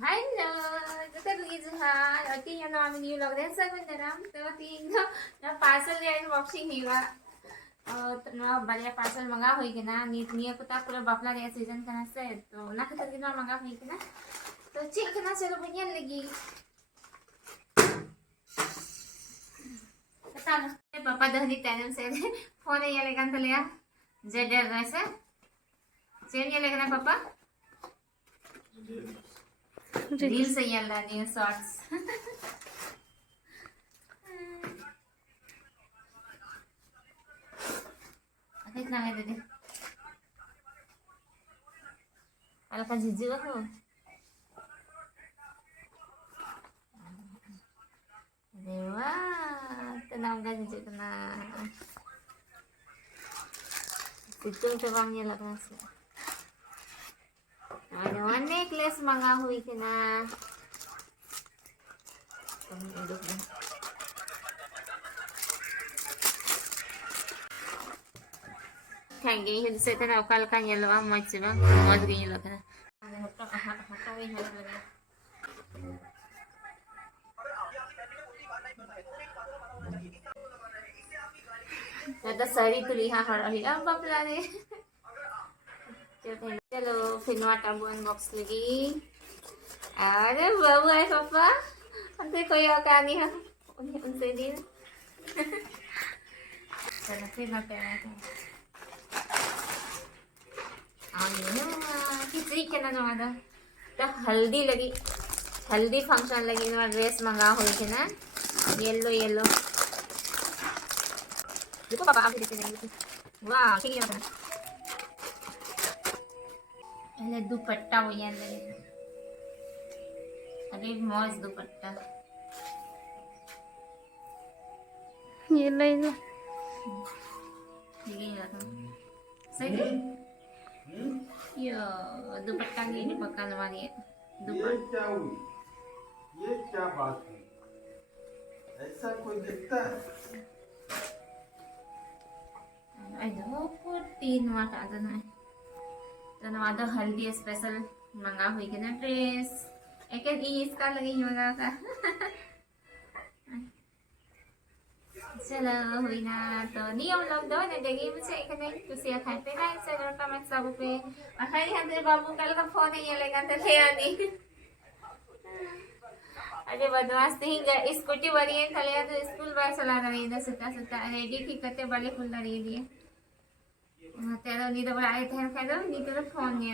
Hello! Katulid ha. Ati yung namin yung log din sa kundaram. Tawati na parcel yan boxing hiwa. Na balya parcel मंगा हुई के ना निया को ता पूरा बापला रे सीजन का से तो ना खतर दिन मंगा हुई के ना तो ठीक ना चलो बढ़िया लगी पता ना पापा दहनी टैनम से फोन ये लेकर तो लिया जेडर वैसे सेम ये लेकर ना पापा रील्स ये लानी है शॉर्ट्स कितना है दीदी अलका जीजी हो देवा tenang kan जीजी kena situng cebangnya lah kasi ano necklace mga hui kena uduk na खाएंगे ये से तना कल का ये लवा मच बा मच गई लग ना हटा हटा वही है लगे दादा सारी तुली हां हड़ी अब बपला रे चलो फिर वाटा अनबॉक्स लगी अरे बाबू आए पापा उनसे कोई औकात नहीं है उनसे दिन चलो फिर ना कहना खिचड़ी के ना नवादा तो हल्दी लगी हल्दी फंक्शन लगी ना ड्रेस मंगा हुई थी ना येलो येलो देखो पापा आप देखे नहीं वाह ठीक है पहले दुपट्टा वो ये लगे अरे मौज दुपट्टा ये ले लो ठीक है सही यो दुपट्टा की नहीं पकाने वाली है दुपट्टा ये क्या बात है ऐसा कोई दिखता है अरे तीन वाट आता ना तो नवादा हल्दी स्पेशल मंगा हुई के ना ड्रेस एक इसका लगी मंगा का चलो हुई ना तो नियम लोग दो ना देगी मुझे एक नहीं कुछ खाते ना इसे लड़का मैं सब पे और हरी हंदरे बाबू कल का फोन है ये लेकर तो ले आनी अरे बदमाश नहीं स्कूटी बड़ी है चले तो स्कूल बार चला रही है सुता सुता रेडी ठीक करते बड़े फुल रही है तेरा नी तो बड़ा आए थे खाए दो नी तो फोन नहीं